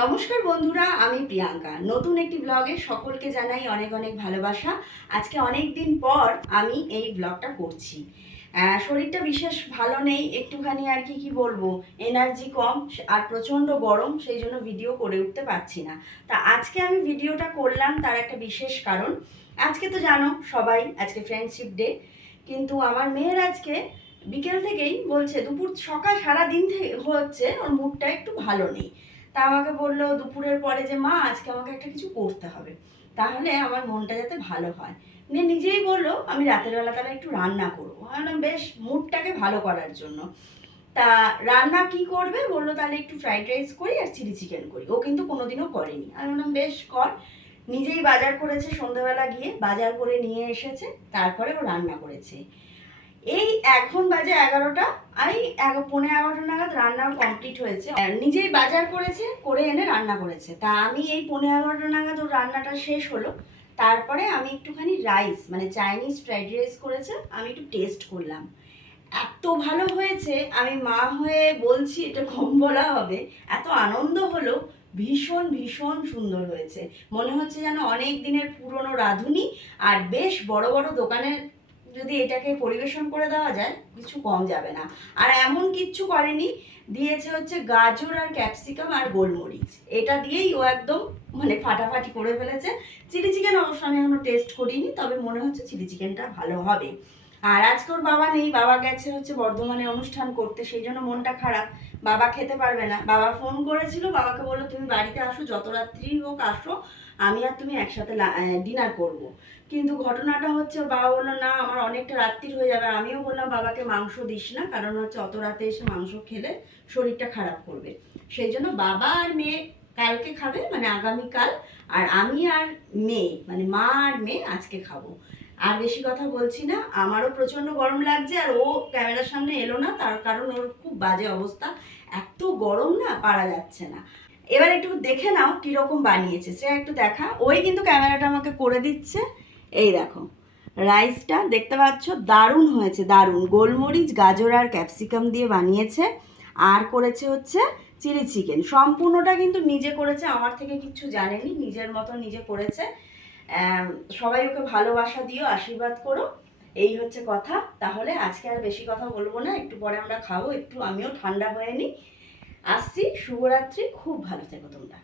নমস্কার বন্ধুরা, আমি প্রিয়াঙ্কা। নতুন একটি ব্লগে সকলকে জানাই অনেক অনেক ভালোবাসা। আজকে অনেক দিন পর আমি এই ব্লগটা করছি। শরীরটা বিশেষ ভালো নেই, একটুখানি আর কি বলবো, এনার্জি কম আর প্রচণ্ড গরম, সেই জন্য ভিডিও করে উঠতে পারছি না। তা আজকে আমি ভিডিওটা করলাম, তার একটা বিশেষ কারণ। আজকে তো জানো সবাই, আজকে ফ্রেন্ডশিপ ডে, কিন্তু আমার মেয়ের আজকে বিকেল থেকেই বলছে, দুপুর সকাল সারাদিন থেকে হচ্ছে ওর মুডটা একটু ভালো নেই। তা আমাকে বললো দুপুরের পরে যে মা আজকে আমাকে একটা কিছু করতে হবে, তাহলে আমার মনটা যাতে ভালো হয়। নিজেই বললো আমি রাতের বেলা তাহলে একটু রান্না করবো। ভাবলাম বেশ, মুডটাকে ভালো করার জন্য। তা রান্না কি করবে বললো, তাহলে একটু ফ্রাইড রাইস করি আর চিলি চিকেন করি। ও কিন্তু কোনোদিনও করেনি। আমি বললাম বেশ কর। নিজেই বাজার করেছে, সন্ধ্যাবেলা গিয়ে বাজার করে নিয়ে এসেছে, তারপরে ও রান্না করেছে। এই এখন বাজে 11টা, আমি 11:15 নাগাদ রান্না কমপ্লিট হয়েছে। নিজেই বাজার করেছে, করে এনে রান্না করেছে। তা আমি এই 11:15 নাগাদ ওর রান্নাটা শেষ হলো। তারপরে আমি একটুখানি রাইস, মানে চাইনিজ ফ্রাইড রাইস করেছে, আমি একটু টেস্ট করলাম। এত ভালো হয়েছে, আমি মা হয়ে বলছি, এটা কম বলা হবে, এত আনন্দ হলো। ভীষণ ভীষণ সুন্দর হয়েছে। মনে হচ্ছে যেন অনেক দিনের পুরনো রাঁধুনি। আর বেশ বড় বড় দোকানের যদি এটাকে পরিবেশন করে দেওয়া যায়, কিছু কম যাবে না। আর এমন কিচ্ছু করেনি, দিয়েছে হচ্ছে গাজর আর ক্যাপসিকাম আর গোলমরিচ, এটা দিয়েই ও একদম মানে ফাটাফাটি করে ফেলেছে। চিলি চিকেন অবশ্য আমি এখনো টেস্ট করিনি, তবে মনে হচ্ছে চিলি চিকেনটা ভালো হবে। আর আজকে ওর বাবা নেই, বাবা গেছে হচ্ছে বর্ধমানে অনুষ্ঠান করতে, সেই জন্য মনটা খারাপ। বাবা খেতে পারবে না। বাবা ফোন করেছিল, বাবাকে বললো তুমি বাড়িতে আসো, যত রাত্রি হোক আসো, আমি আর তুমি একসাথে ডিনার করব। কিন্তু ঘটনাটা হচ্ছে বাবা বললো না, আমার অনেকটা রাত্রির হয়ে যাবে। আমিও বললাম বাবাকে মাংস দিস না, কারণ হচ্ছে অত রাতে এসে মাংস খেলে শরীরটা খারাপ করবে। সেই জন্য বাবা আর মেয়ে কালকে খাবে, মানে আগামীকাল। আর আমি আর মেয়ে, মানে মা আর মেয়ে আজকে খাবো। আর বেশি কথা বলছি না, আমারও প্রচণ্ড গরম লাগছে। আর ও ক্যামেরার সামনে এলো না, তার কারণ ওর খুব বাজে অবস্থা। এত গরম না, পারা যাচ্ছে না। এবার একটু দেখে নাও কিরকম বানিয়েছে, সে একটু দেখা। ওই কিন্তু ক্যামেরাটা আমাকে করে দিচ্ছে। এই দেখো, রাইসটা দেখতে পাচ্ছ, দারুণ হয়েছে, দারুণ। গোলমরিচ, গাজর আর ক্যাপসিকাম দিয়ে বানিয়েছে। আর করেছে হচ্ছে চিলি চিকেন। সম্পূর্ণটা কিন্তু নিজে করেছে, আমার থেকে কিচ্ছু জানেনি, নিজের মতো নিজে করেছে। সবাই ওকে ভালোবাসা দিও, আশীর্বাদ করো, এই হচ্ছে কথা। তাহলে আজকে আর বেশি কথা বলবো না, একটু পরে আমরা খাবো, একটু আমিও ঠান্ডা হয়ে নিই। আসছি, শুভরাত্রি, খুব ভালো থেকো তোমরা।